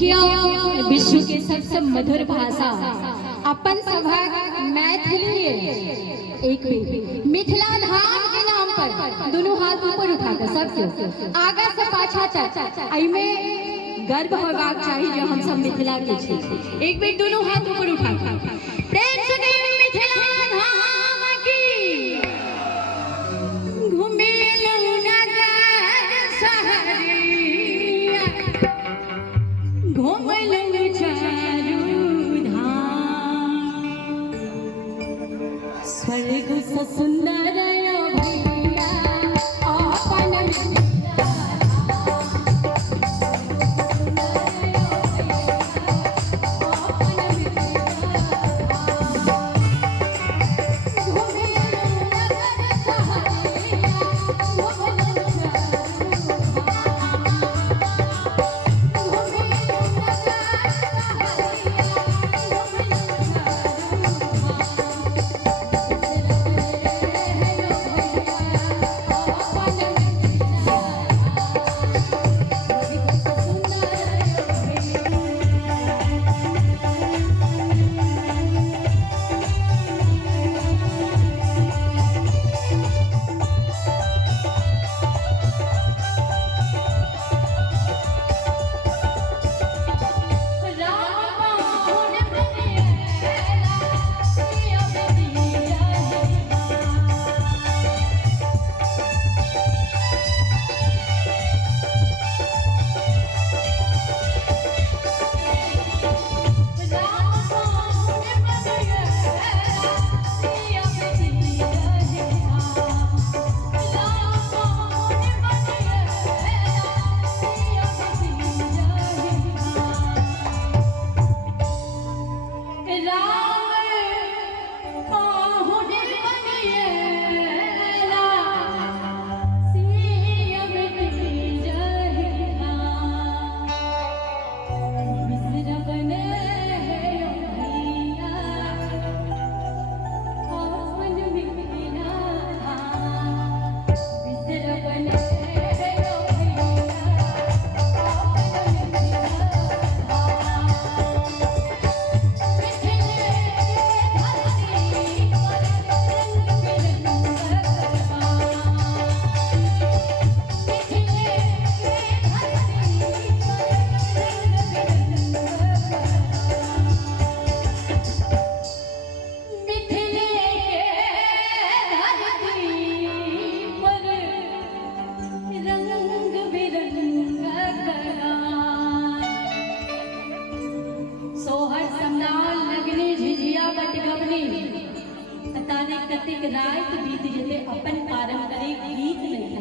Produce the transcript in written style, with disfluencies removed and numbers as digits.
देखियो विश्व के सबसे मधुर भाषा अपन सभा मैथिली एक मिथिला धाम के नाम पर दोनों हाथ ऊपर उठाकर सबके आगा से पाछा तक अइमे गर्व होबाक चाहिए जो हम सब मिथिला के छी। एक बेर दोनों हाथ ऊपर उठाकर प्रेम से कहिए मिथिला धाम की। घूमे लो नगर सहरिया घूम लो चारू धाम स्वर्ग से सुंदर भैया अपन रात बीत जते अपन पारंपरिक गीत नहीं